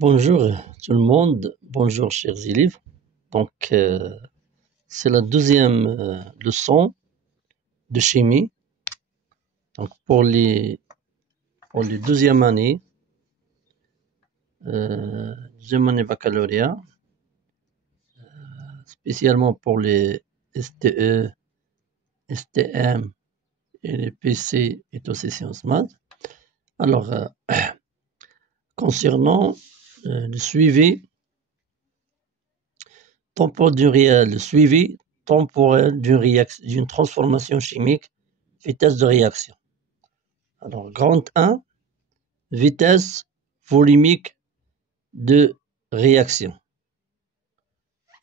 Bonjour tout le monde, bonjour chers élèves. Donc, c'est la deuxième leçon de chimie. Donc, pour les deuxième année baccalauréat, spécialement pour les STE, STM et les PC et tous ces sciences maths. Alors, concernant le suivi temporel d'une transformation chimique, vitesse de réaction. Alors, grande 1, vitesse volumique de réaction.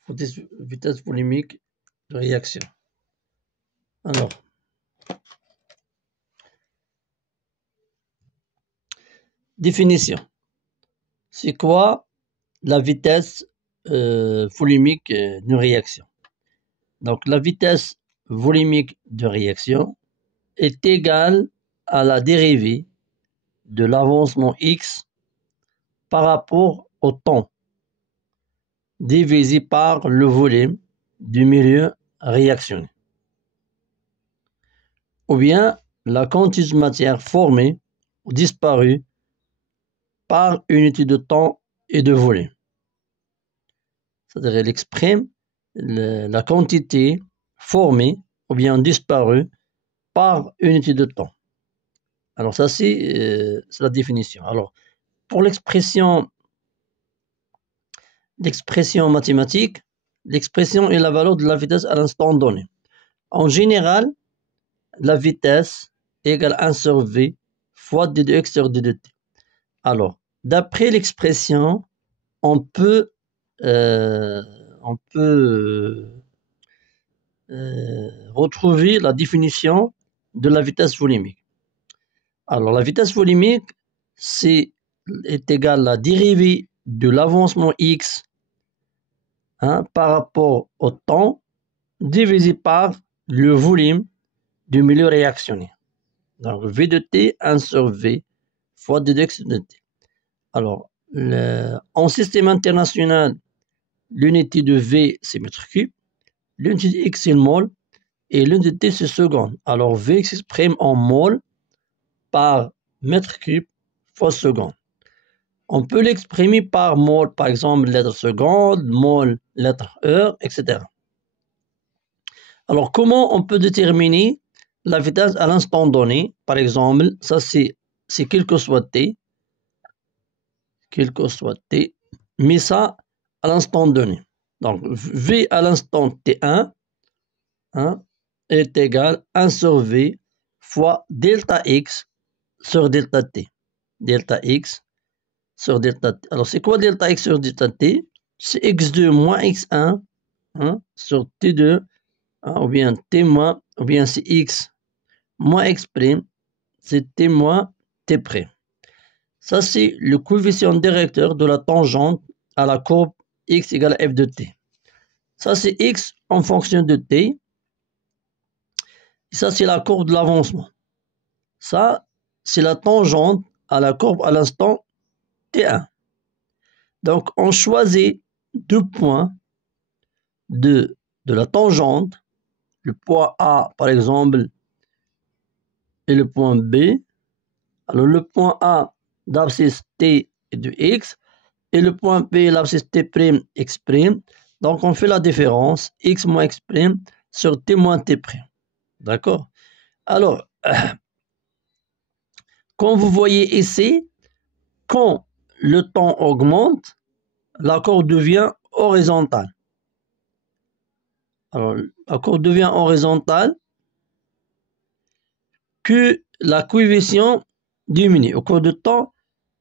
Vitesse volumique de réaction. Alors, définition. C'est quoi la vitesse volumique d'une réaction? Donc, la vitesse volumique de réaction est égale à la dérivée de l'avancement x par rapport au temps divisé par le volume du milieu réactionné. Ou bien la quantité de matière formée ou disparue par unité de temps et de volume. C'est-à-dire, elle exprime la quantité formée ou bien disparue par unité de temps. Alors ça, c'est la définition. Alors, pour l'expression mathématique, l'expression est la valeur de la vitesse à l'instant donné. En général, la vitesse égale 1 sur v fois d de x sur d de t. Alors, d'après l'expression, on peut retrouver la définition de la vitesse volumique. Alors, la vitesse volumique est égale à la dérivée de l'avancement x par rapport au temps divisé par le volume du milieu réactionné. Donc, v de t, 1 sur v fois d de x de t. Alors, en système international, l'unité de v, c'est mètre cube, l'unité de x, c'est le mol, et l'unité de t, c'est seconde. Alors, v s'exprime en mol par mètre cube fois seconde. On peut l'exprimer par mol, par exemple, lettre seconde, mol, lettre heure, etc. Alors, comment on peut déterminer la vitesse à l'instant donné? Par exemple, ça c'est quel que soit t, mais ça à l'instant donné. Donc, v à l'instant t1 est égal à 1 sur v fois delta x sur delta t. Delta x sur delta t. Alors, c'est quoi delta x sur delta t? C'est x2 moins x1 sur t2, ou bien t moins, ou bien c'est x moins x', c'est t moins t'. Ça, c'est le coefficient directeur de la tangente à la courbe x égale à f de t. Ça, c'est x en fonction de t. Et ça, c'est la courbe de l'avancement. Ça, c'est la tangente à la courbe à l'instant t1. Donc, on choisit deux points de la tangente, le point A, par exemple, et le point B. Alors, le point A, l'abscisse t est de x, et le point B, l'abscisse t', x'. Donc, on fait la différence, x moins x' sur t moins t'. D'accord? Alors, comme vous voyez ici, quand le temps augmente, la courbe devient horizontale. Alors, la courbe devient horizontale que la coefficient diminue au cours du temps.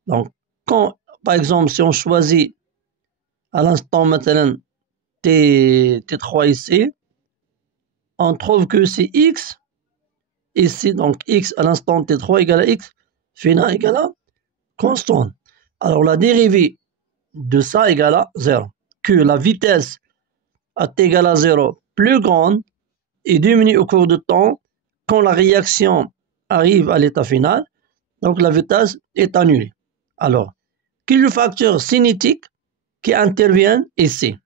Donc, quand, par exemple, si on choisit à l'instant maintenant t3 ici, on trouve que c'est x ici, donc x à l'instant t3 égale à x final égale à constante. Alors, la dérivée de ça égale à 0. Que la vitesse à t égale à 0 plus grande et diminue au cours du temps quand la réaction arrive à l'état final. Donc, la vitesse est annulée. Alors, qui est le facteur cinétique qui intervient ici.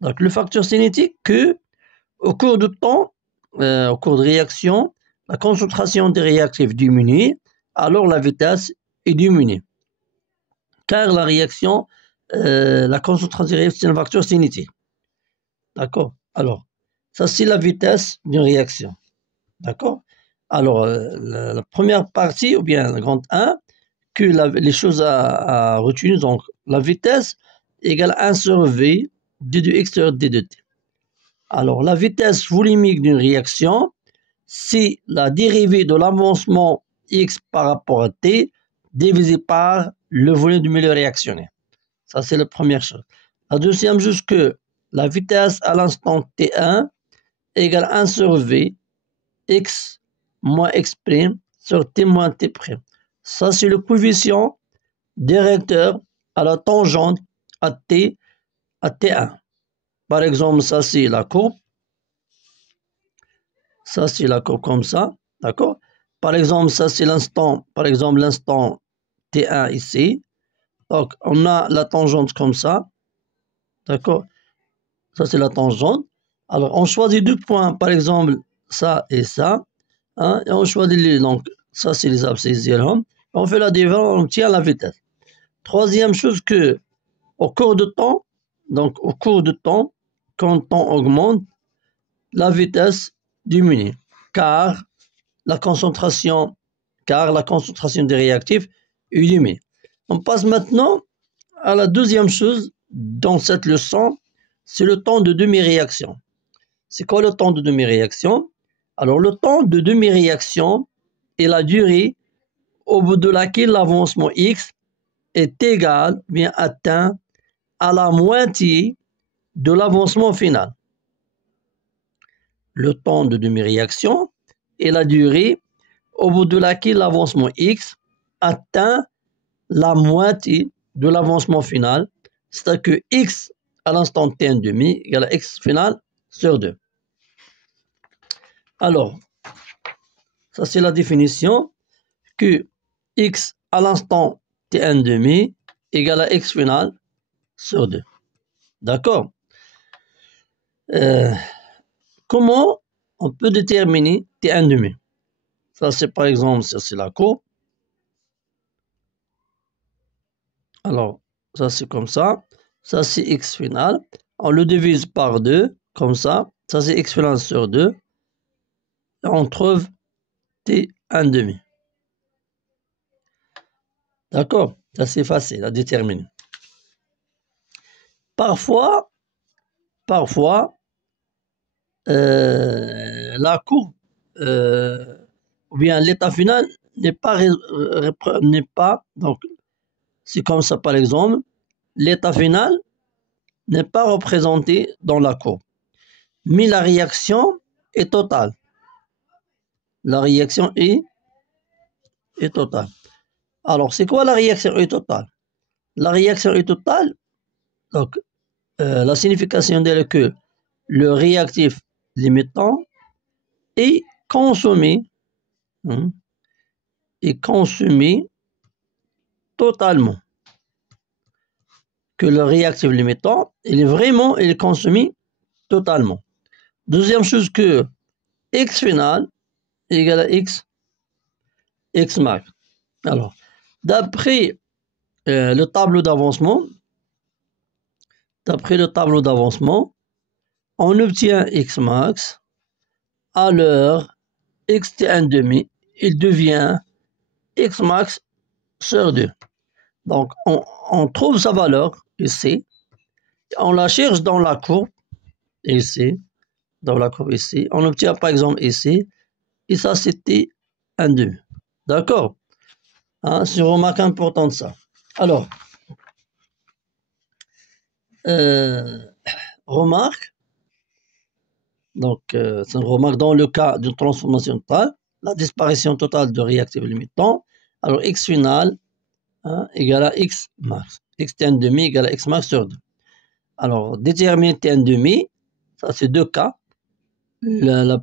Donc, le facteur cinétique que, au cours de temps, au cours de réaction, la concentration des réactifs diminue, alors la vitesse est diminuée. Car la réaction, la concentration des réactifs, c'est un facteur cinétique. D'accord? Alors, ça, c'est la vitesse d'une réaction. D'accord? Alors, la première partie, ou bien la grande 1, que les choses à retenir, donc la vitesse égale 1 sur V d de x sur d de t. Alors, la vitesse volumique d'une réaction, c'est la dérivée de l'avancement x par rapport à t divisé par le volume du milieu réactionnaire. Ça, c'est la première chose. La deuxième chose, que la vitesse à l'instant t1 égale 1 sur v x moins x' sur t moins t'. Ça, c'est le coefficient directeur à la tangente à t1. Par exemple, ça, c'est la courbe. Ça, c'est la courbe comme ça. D'accord? Par exemple, ça, c'est l'instant, par exemple, l'instant t1 ici. Donc, on a la tangente comme ça. D'accord? Ça, c'est la tangente. Alors, on choisit deux points, par exemple, ça et ça. Hein, et on choisit les, donc, ça, c'est les abscisses. On fait la différence, on obtient la vitesse. Troisième chose, que au cours de temps, donc au cours de temps, quand le temps augmente, la vitesse diminue, car la concentration des réactifs est diminue. On passe maintenant à la deuxième chose dans cette leçon, c'est le temps de demi-réaction. C'est quoi le temps de demi-réaction? Alors, le temps de demi-réaction est la durée au bout de laquelle l'avancement x est égal, bien atteint, à la moitié de l'avancement final. Le temps de demi-réaction est la durée au bout de laquelle l'avancement x atteint la moitié de l'avancement final, c'est-à-dire que x à l'instant t1 demi égale à x final sur 2. Alors, ça c'est la définition, que x à l'instant t1 demi égale à x final sur 2. D'accord? Comment on peut déterminer t1 demi? Ça c'est par exemple, ça c'est la courbe. Alors, ça c'est comme ça. Ça c'est x final. On le divise par 2, comme ça. Ça c'est x final sur 2. Et on trouve t1 demi. D'accord? Ça c'est facile à déterminer. Parfois, la courbe ou bien l'état final n'est pas, donc c'est comme ça par exemple, l'état final n'est pas représenté dans la courbe, mais la réaction est totale. La réaction est totale. Alors, c'est quoi la réaction est totale? La réaction est totale, donc la signification est que le réactif limitant est consommé, totalement. Que le réactif limitant, il est consommé totalement. Deuxième chose, que x final égale à x max. Alors, d'après le tableau d'avancement, on obtient x max, alors x t1 demi, il devient x max sur 2. Donc, on trouve sa valeur ici, on la cherche dans la courbe ici, on obtient par exemple ici, et ça c'était un 2. D'accord? Hein, c'est une remarque importante ça. Alors, remarque, donc c'est une remarque dans le cas d'une transformation totale, la disparition totale de réactif limitant, alors x final égale à x max, x t1 demi égale à x max sur 2. Alors, déterminer t1 demi, ça c'est deux cas. Le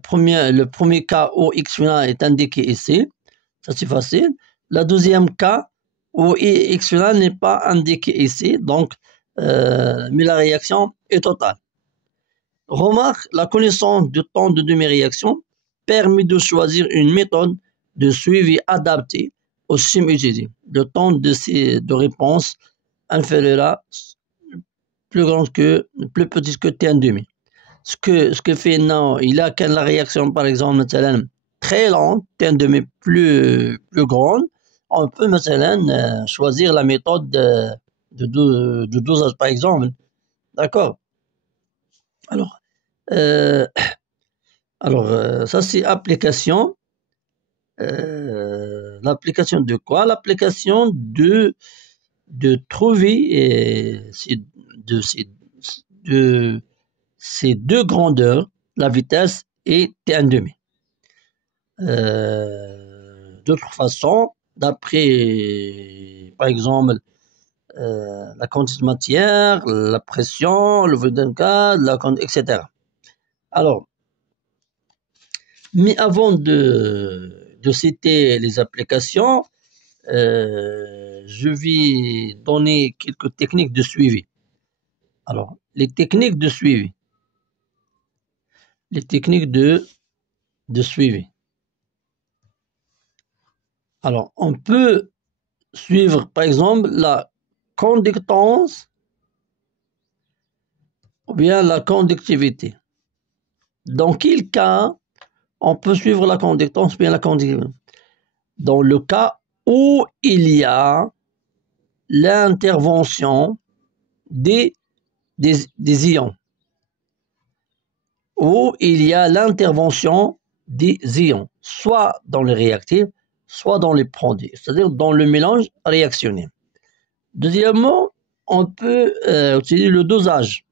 premier cas où x final est indiqué ici, ça c'est facile. Le deuxième cas où X final n'est pas indiqué ici, donc, mais la réaction est totale. Remarque, la connaissance du temps de demi-réaction permet de choisir une méthode de suivi adaptée au sim utilisé. Le temps de réponse inférieur à plus petit que T1,5. Ce que fait non, il a quand la réaction, par exemple, très lente, T1,5 plus grande, on peut maintenant choisir la méthode de dosage, par exemple. D'accord? Alors, ça c'est application. L'application de quoi? L'application de trouver de ces deux grandeurs, la vitesse et T1,5. D'autres façons, d'après, par exemple, la quantité de matière, la pression, le volume d'un cas, etc. Alors, mais avant de citer les applications, je vais donner quelques techniques de suivi. Alors, les techniques de suivi. Les techniques de suivi. Alors, on peut suivre, par exemple, la conductance ou bien la conductivité. Dans quel cas on peut suivre la conductance ou bien la conductivité? Dans le cas où il y a l'intervention des ions. Où il y a l'intervention des ions, soit dans les réactifs, soit dans les produits, c'est-à-dire dans le mélange réactionnaire. Deuxièmement, on peut utiliser le dosage.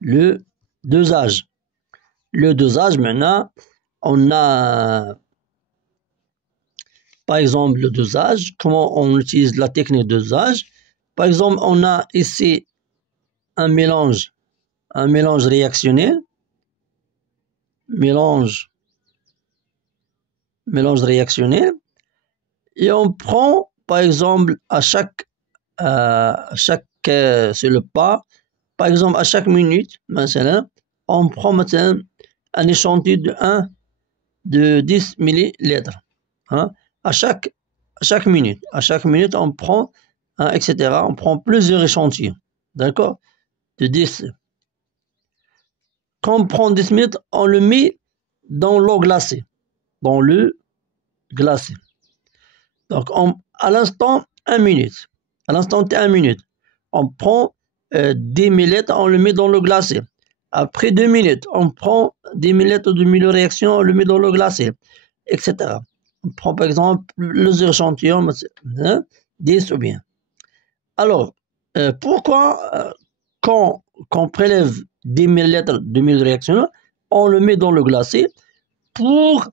Le dosage. Le dosage, maintenant, on a, par exemple, le dosage. Comment on utilise la technique de dosage? Par exemple, on a ici un mélange réactionnel. Mélange réactionnel. Et on prend, par exemple, à chaque c'est le pas, par exemple, à chaque minute, maintenant, on prend maintenant un échantillon de 10 millilitres. Hein, à chaque minute. À chaque minute, on prend, etc. On prend plusieurs échantillons. D'accord? De 10. Quand on prend 10 minutes, on le met dans l'eau glacée. Dans le glacé. Donc, à l'instant, 1 minute. À l'instant T, 1 minute. On prend 10 millilitres, on le met dans l'eau glacée. Après 2 minutes, on prend 10 millilitres de milieu réaction, on le met dans l'eau glacée, etc. On prend par exemple les échantillons, 10 ou bien. Alors, pourquoi quand on prélève 10 millilitres de milieu de réaction, on le met dans le glacé pour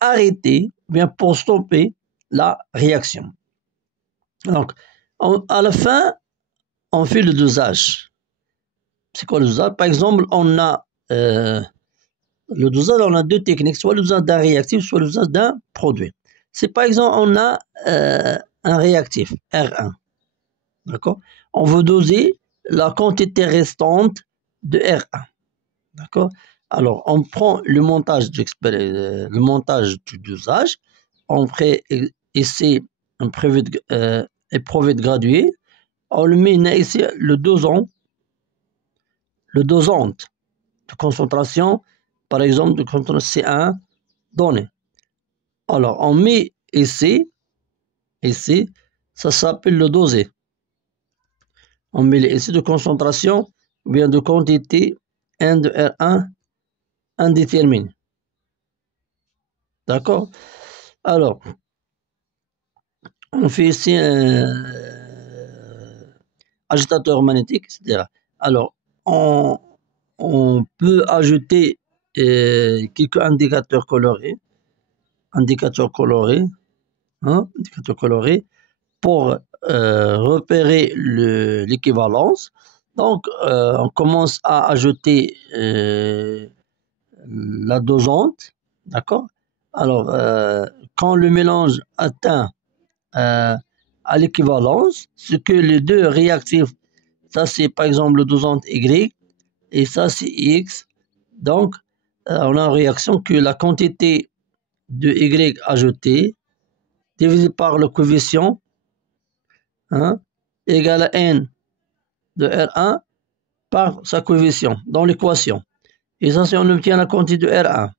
arrêter, bien pour stopper la réaction. Donc, à la fin, on fait le dosage. C'est quoi le dosage? Par exemple, on a le dosage, on a deux techniques, soit le dosage d'un réactif, soit le dosage d'un produit. C'est par exemple, on a un réactif, R1. D'accord? On veut doser la quantité restante de R1. D'accord? Alors, on prend le montage du dosage, on fait ici éprouvé de gradué, on le met ici le dosante de concentration, par exemple de concentration C1 donné. Alors, on met ici, ça s'appelle le dosé. On met ici de concentration ou bien de quantité N de R1 indéterminé. D'accord? Alors, on fait ici un agitateur magnétique, etc. Alors, on peut ajouter quelques indicateurs colorés, pour repérer l'équivalence. Donc, on commence à ajouter la dosante, d'accord? Alors, quand le mélange atteint à l'équivalence, ce que les deux réactifs, ça c'est par exemple le dosant Y, et ça c'est X. Donc, on a une réaction que la quantité de Y ajoutée divisé par le coefficient égale à N de R1 par sa coefficient dans l'équation. Et ça, c'est on obtient la quantité de R1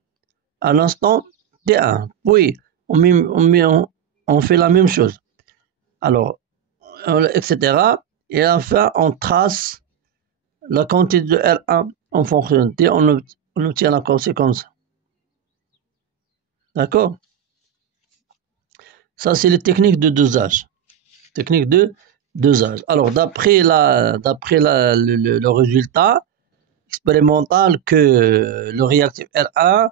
à l'instant T1. Oui, on fait la même chose. Alors, etc. Et enfin, on trace la quantité de R1 en fonction de T. On obtient la conséquence. D'accord? Ça, c'est les techniques de dosage. Technique de dosage. Alors, d'après le résultat expérimental que le réactif R1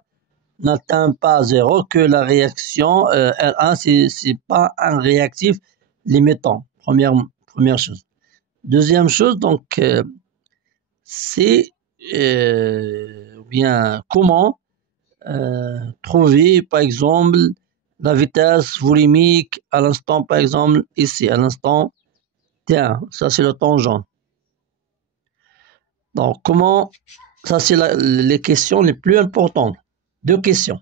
n'atteint pas 0, que la réaction R1, c'est pas un réactif limitant. Première chose. Deuxième chose, donc, c'est bien comment trouver, par exemple, la vitesse volumique à l'instant, par exemple, ici, à l'instant T1. Ça, c'est le tangent. Donc, comment, ça, c'est les questions les plus importantes. Deux questions.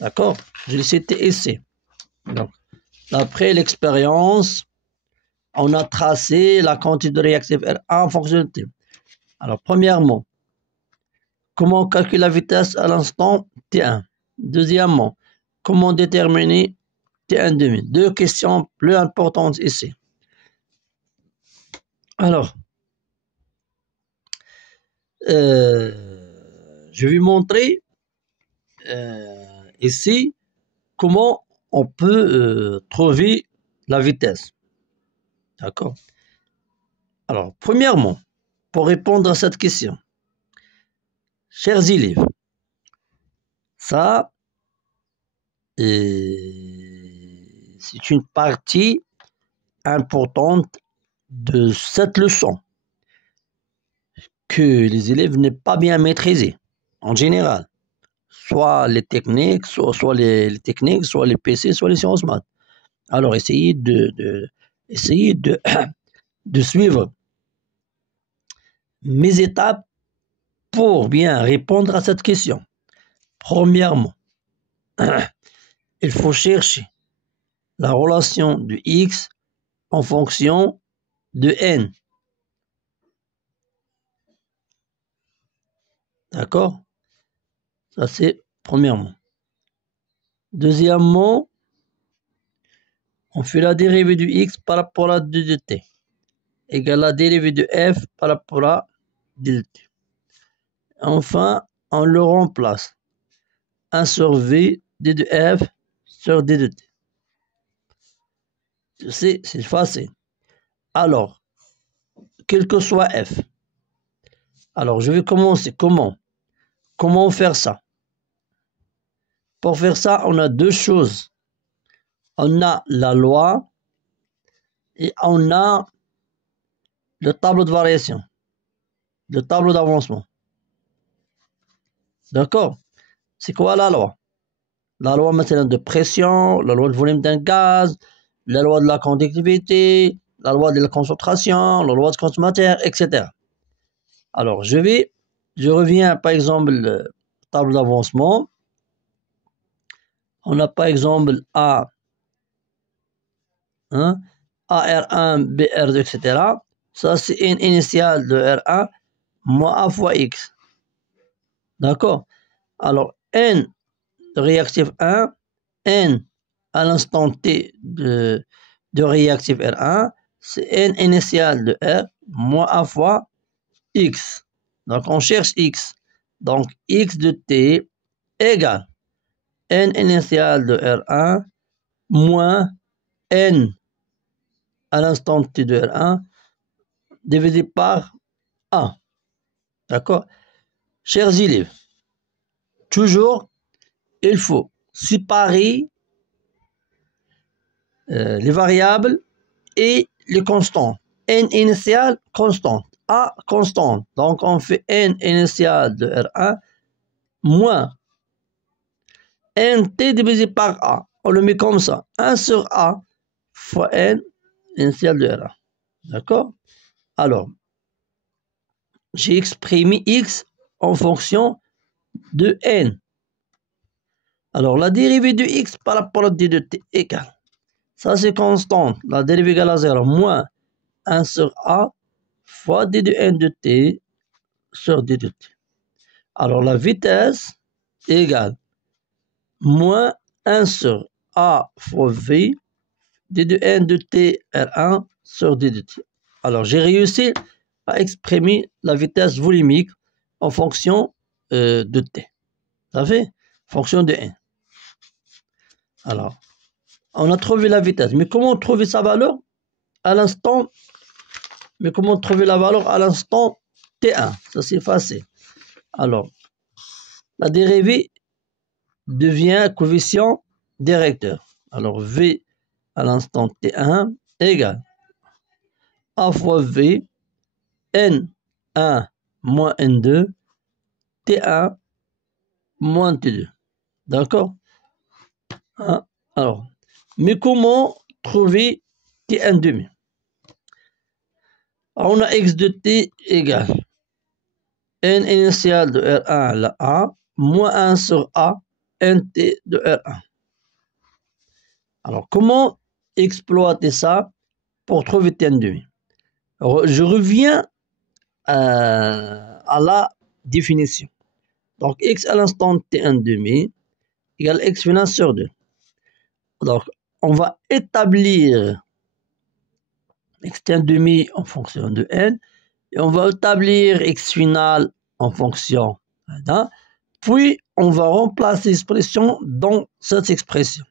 D'accord? Je l'ai cité ici. Donc, après l'expérience, on a tracé la quantité de réactif R1 en fonction de T. Alors, premièrement, comment calculer la vitesse à l'instant T1? Deuxièmement, comment déterminer T1 demi? Deux questions plus importantes ici. Alors, je vais montrer ici comment on peut trouver la vitesse. D'accord? Alors, premièrement, pour répondre à cette question, chers élèves, ça, c'est une partie importante de cette leçon que les élèves n'ont pas bien maîtrisée en général. Soit les techniques, soit les techniques, soit les PC, soit les sciences maths. Alors, essayez de suivre mes étapes pour bien répondre à cette question. Premièrement, il faut chercher la relation de X en fonction de N. D'accord? Ça, c'est premièrement. Deuxièmement, on fait la dérivée du X par rapport à 2 de T égale la dérivée de F par rapport à 2 de T. Enfin, on le remplace. 1 sur V, D de F sur D de T. C'est facile. Alors, quel que soit F. Alors, je vais commencer. Comment faire ça? Pour faire ça, on a deux choses. On a la loi et on a le tableau de variation, le tableau d'avancement. D'accord? C'est quoi la loi? La loi maintenant de pression, la loi de volume d'un gaz, la loi de la conductivité, la loi de la concentration, la loi de consommateur, etc. Alors, je reviens par exemple le tableau d'avancement. On a par exemple A, AR1, BR2, etc. Ça, c'est N initiale de R1 moins A fois X. D'accord? Alors, N de réactif 1, N à l'instant T de réactif R1, c'est N initial de R moins A fois X. Donc, on cherche X. Donc, X de T égale N initial de R1 moins N à l'instant T de R1 divisé par A. D'accord? Chers élèves, toujours, il faut séparer les variables et les constants. N initial, constante. A, constante. Donc, on fait N initial de R1 moins NT divisé par A. on le met comme ça. 1 sur A fois N initial de R1. D'accord? Alors, j'ai exprimé X en fonction de N. Alors, la dérivée de X par rapport à D de T égale. Ça, c'est constante. La dérivée égale à 0 moins 1 sur A fois D de N de T sur D de T. Alors, la vitesse égale moins 1 sur A fois V D de N de T R1 sur D de T. Alors, j'ai réussi à exprimer la vitesse volumique en fonction de T. Ça fait fonction de N. Alors, on a trouvé la vitesse. Mais comment trouver sa valeur à l'instant? Mais comment trouver la valeur à l'instant T1? Ça, c'est facile. Alors, la dérivée devient coefficient directeur. Alors, V à l'instant T1 égale A fois V N1 moins N2 T1 moins T2. D'accord? Hein? Alors, mais comment trouver T1 demi? Alors, on a X de T égale N initial de R1 la A moins 1 sur A NT de R1. Alors, comment exploiter ça pour trouver T1 demi? Alors, je reviens à la définition. Donc, X à l'instant T1 demi égale X final sur 2. Donc, on va établir X1 demi en fonction de N et on va établir X final en fonction d'un. Puis, on va remplacer l'expression dans cette expression.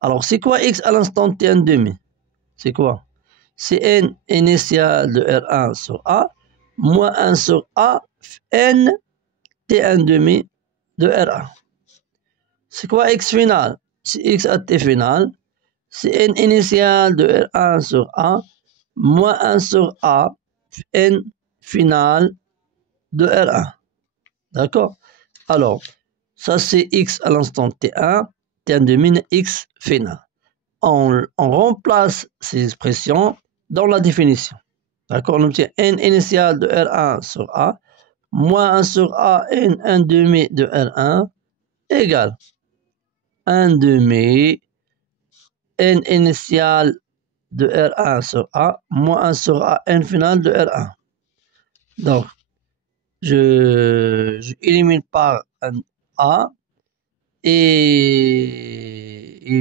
Alors, c'est quoi X à l'instant T1 demi? C'est quoi? C'est N initial de R1 sur A moins 1 sur A N T1 demi de R1. C'est quoi X final? C'est X à T final. C'est N initial de R1 sur A moins 1 sur A N final de R1. D'accord? Alors, ça c'est X à l'instant T1, T1 demi X final. On remplace ces expressions dans la définition. D'accord? On obtient N initial de R1 sur A moins 1 sur A N1 demi de R1 égale 1 demi N initial de R1 sur A moins 1 sur A N final de R1. Donc, je élimine par un A et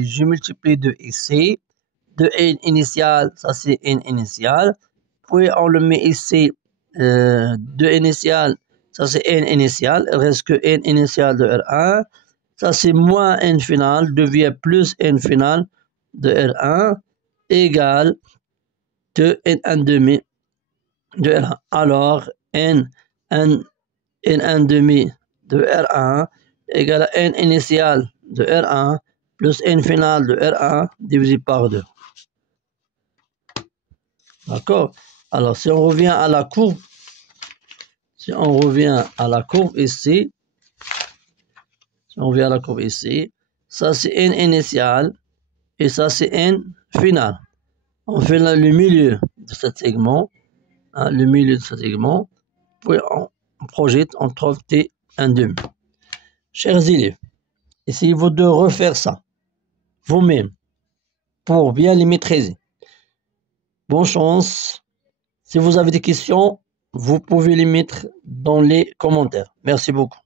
je multiplie de ici. De N initial, ça c'est N initial. Puis on le met ici, de initial, ça c'est N initial. Il reste que N initial de R1. Ça c'est moins N final, devient plus N final de R1 égale de N1 demi de R1. Alors, N1 demi de R1 égale à N initial de R1 plus N final de R1 divisé par 2. D'accord? Alors, si on revient à la courbe, ici, ça c'est N initial et ça c'est N final. On fait là le milieu de ce segment, puis on projette, on trouve T1 demi. Chers élèves, essayez-vous de refaire ça vous-même pour bien les maîtriser. Bonne chance. Si vous avez des questions, vous pouvez les mettre dans les commentaires. Merci beaucoup.